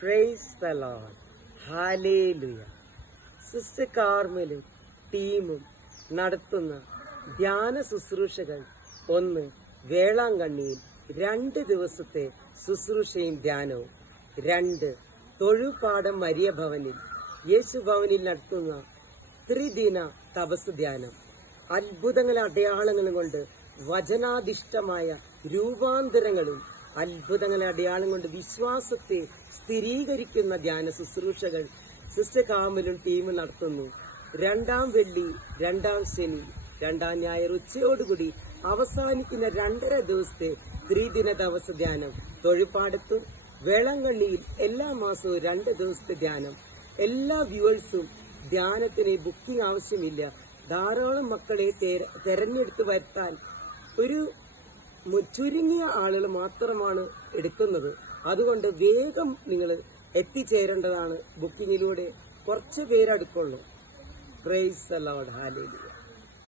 Price the Lord. Hallelujah. Sister കാർമലും ടീമും നടത്തുന്ന ധ്യാന ശുശ്രൂഷകൾ, ഒന്ന് വേളാങ്കണ്ണിയിൽ 2 ദിവസത്തെ ശുശ്രൂഷയും ധ്യാനവും, 2 തൊഴുപാടം മരിയ ഭവനിൽ യേശുഭവനിൽ നടത്തുന്ന ത്രിദിന തപസ് ധ്യാനം. അത്ഭുതങ്ങളും അടയാളങ്ങളും കൊണ്ട് വചനാധിഷ്ഠമായ രൂപാന്തരങ്ങളും അത്ഭുതങ്ങളെ അടയാളം കൊണ്ട് വിശ്വാസത്തെ സ്ഥിരീകരിക്കുന്ന ധ്യാന ശുശ്രൂഷകൾ സിസ്റ്റർ കാമലും ടീമും നടത്തുന്നു. 2-ാം വെള്ളി, 2-ാം ശനി, 2-ാം ഞായർ ഉച്ചയോടുകൂടി അവസാനിക്കുന്ന 2.5 ദിവസത്തെ ത്രിദിന തപസ് ധ്യാനം തൊഴുപാടത്തും വേളാങ്കണ്ണിയിൽ എല്ലാ മാസവും 2 ദിവസത്തെ ധ്യാനം. എല്ലാ വ്യൂവേഴ്സും ധ്യാനത്തിന് ബുക്കിംഗ് ആവശ്യമില്ല. ധാരാളം മക്കളെ തെരഞ്ഞെടുത്ത് വരുത്താൻ ഒരു ചുരുങ്ങിയ ആളുകൾ മാത്രമാണ് എടുക്കുന്നത്. അതുകൊണ്ട് വേഗം നിങ്ങൾ എത്തിച്ചേരേണ്ടതാണ്. ബുക്കിങ്ങിലൂടെ കുറച്ച് പേരെടുക്കുള്ളൂ. Praise the Lord. ഹല്ലേലൂയ.